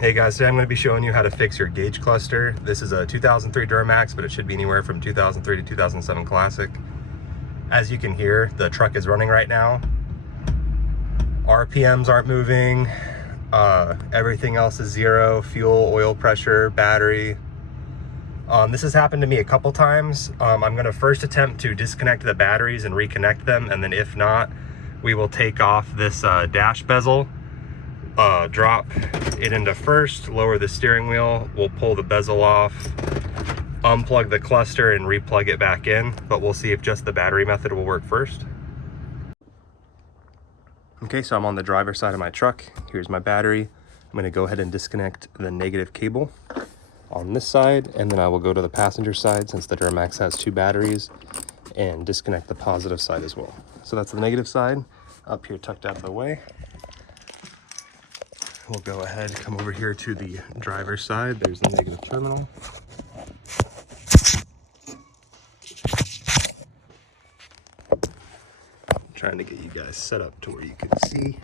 Hey guys, today I'm going to be showing you how to fix your gauge cluster. This is a 2003 Duramax, but it should be anywhere from 2003 to 2007 Classic. As you can hear, the truck is running right now. RPMs aren't moving. Everything else is zero. Fuel, oil pressure, battery. This has happened to me a couple times. I'm going to first attempt to disconnect the batteries and reconnect them, and then if not, we will take off this dash bezel. Drop it into first, lower the steering wheel, we'll pull the bezel off, unplug the cluster and replug it back in, but we'll see if just the battery method will work first. Okay, so I'm on the driver's side of my truck. Here's my battery. I'm going to go ahead and disconnect the negative cable on this side, and then I will go to the passenger side since the Duramax has two batteries and disconnect the positive side as well. So that's the negative side up here tucked out of the way. We'll go ahead, come over here to the driver's side. There's the negative terminal. I'm trying to get you guys set up to where you can see.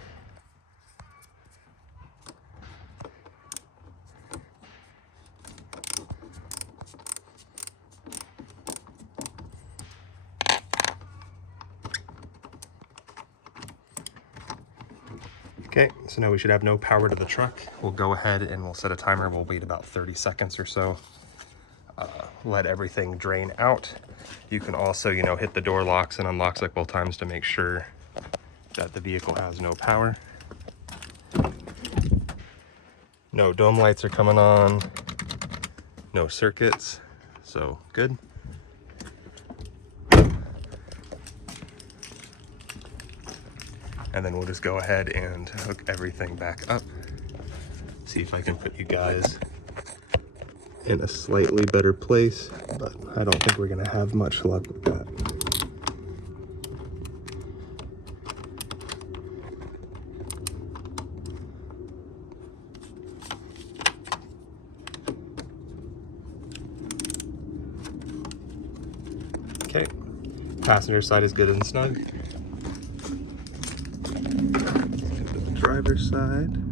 Okay, so now we should have no power to the truck. We'll go ahead and we'll set a timer. We'll wait about 30 seconds or so. Let everything drain out. You can also, hit the door locks and unlocks like both times to make sure that the vehicle has no power. No dome lights are coming on. No circuits, so good. And then we'll just go ahead and hook everything back up. See if I can put you guys in a slightly better place, but I don't think we're gonna have much luck with that. Okay, passenger side is good and snug. Driver's side.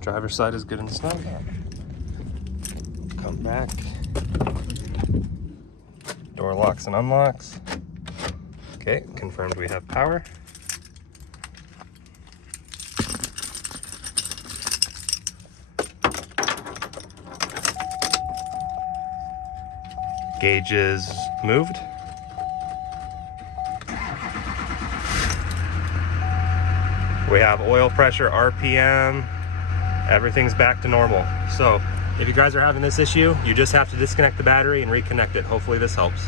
Driver's side is good and snug. Come back. Door locks and unlocks. Okay, confirmed we have power. Gauge is moved. We have oil pressure, RPM. Everything's back to normal. So if you guys are having this issue, you just have to disconnect the battery and reconnect it. Hopefully this helps.